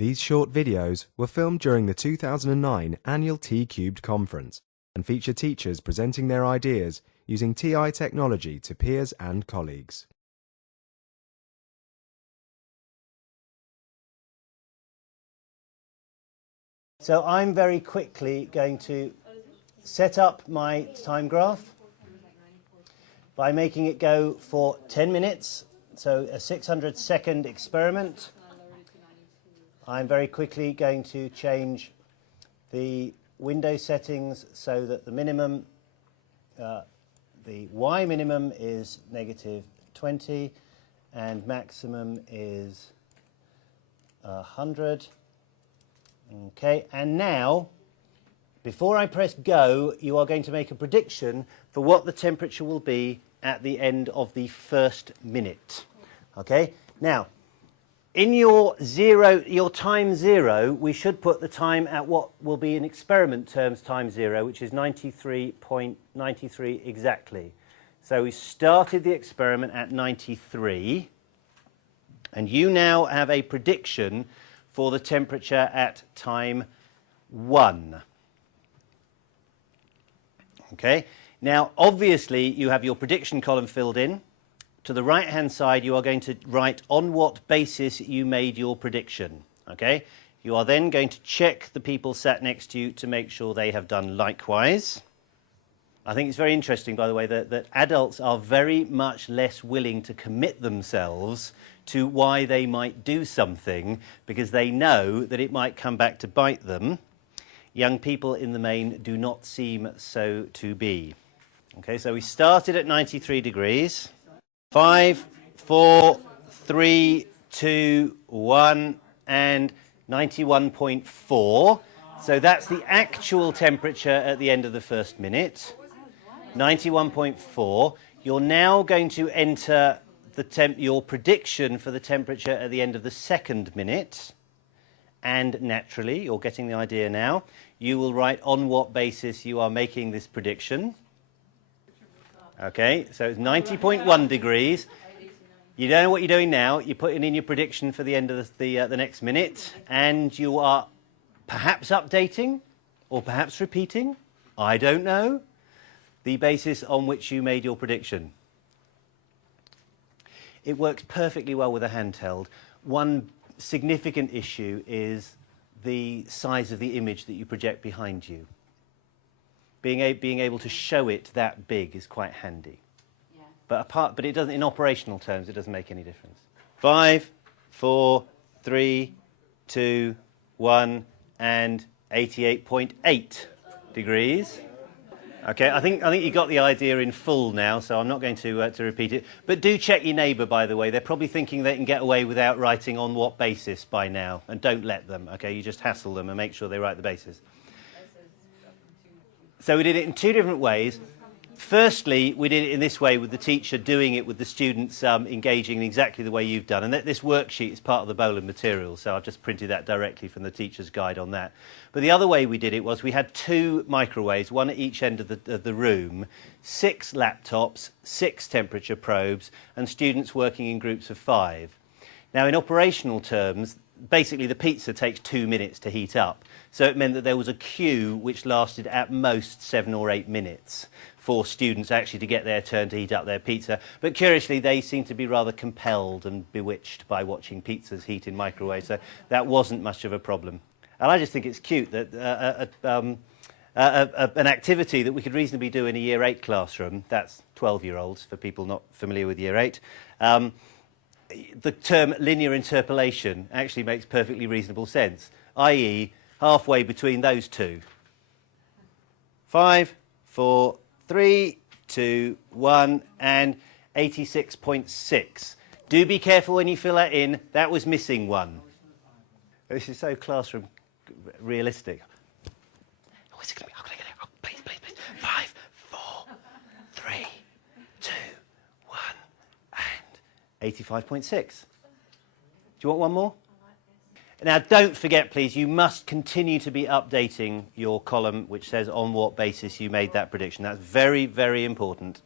These short videos were filmed during the 2009 annual T-Cubed conference and feature teachers presenting their ideas using TI technology to peers and colleagues. So I'm very quickly going to set up my time graph by making it go for 10 minutes, so a 600-second experiment. I'm very quickly going to change the window settings so that the minimum, the Y minimum is -20 and maximum is 100. Okay, and now, before I press go, you are going to make a prediction for what the temperature will be at the end of the first minute. Okay, now, in your time zero, we should put the time at what will be in experiment terms time zero, which is 93.93 exactly. So we started the experiment at 93, and you now have a prediction for the temperature at time 1. Okay, now obviously you have your prediction column filled in. To the right hand side you are going to write on what basis you made your prediction. Okay, you are then going to check the people sat next to you to make sure they have done likewise. I think it's very interesting, by the way, that adults are very much less willing to commit themselves to why they might do something because they know that it might come back to bite them. Young people in the main do not seem so to be. Okay, so we started at 93 degrees. 5, 4, 3, 2, 1, and 91.4. So that's the actual temperature at the end of the first minute. 91.4. You're now going to enter your prediction for the temperature at the end of the second minute. And naturally, you're getting the idea now, you will write on what basis you are making this prediction. Okay, so it's 90.1 degrees. You don't know what you're doing now. You're putting in your prediction for the end of the next minute, and you are perhaps updating or perhaps repeating, I don't know, the basis on which you made your prediction. It works perfectly well with a handheld. One significant issue is the size of the image that you project behind you. Being able to show it that big is quite handy. Yeah. But it doesn't, in operational terms, it doesn't make any difference. 5, 4, 3, 2, 1, and 88.8 degrees. Okay, I think you got the idea in full now, so I'm not going to repeat it. But do check your neighbour, by the way. They're probably thinking they can get away without writing on what basis by now, and don't let them. Okay, you just hassle them and make sure they write the basis. So we did it in two different ways. Firstly, we did it in this way with the teacher doing it with the students engaging in exactly the way you've done. And this worksheet is part of the Boland material, so I've just printed that directly from the teacher's guide on that. But the other way we did it was we had 2 microwaves, one at each end of the room, 6 laptops, 6 temperature probes, and students working in groups of 5. Now, in operational terms, basically the pizza takes 2 minutes to heat up. So it meant that there was a queue which lasted at most 7 or 8 minutes for students actually to get their turn to heat up their pizza. But curiously, they seemed to be rather compelled and bewitched by watching pizzas heat in microwaves, so that wasn't much of a problem. And I just think it's cute that an activity that we could reasonably do in a Year 8 classroom, that's 12-year-olds for people not familiar with Year 8, the term linear interpolation actually makes perfectly reasonable sense, i.e. halfway between those two. 5, 4, 3, 2, 1, and 86.6. Do be careful when you fill that in. That was missing one. This is so classroom realistic. Oh, is it going to be? Oh, please, please, please. 5, 4, 3, 2, 1, and 85.6. Do you want one more? Now, don't forget, please, you must continue to be updating your column which says on what basis you made that prediction. That's very, very important.